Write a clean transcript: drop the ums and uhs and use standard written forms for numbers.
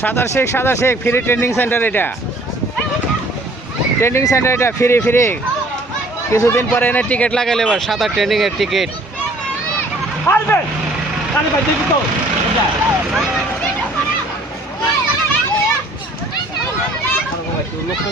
সাঁতার Sheikh free training centre এটা। Training centre এটা ফ্রি। কিছুদিন পরে এনে টিকিট লাগাইলে এবার সাঁতার ট্রেনিংয়ের টিকিট। লক্ষ্য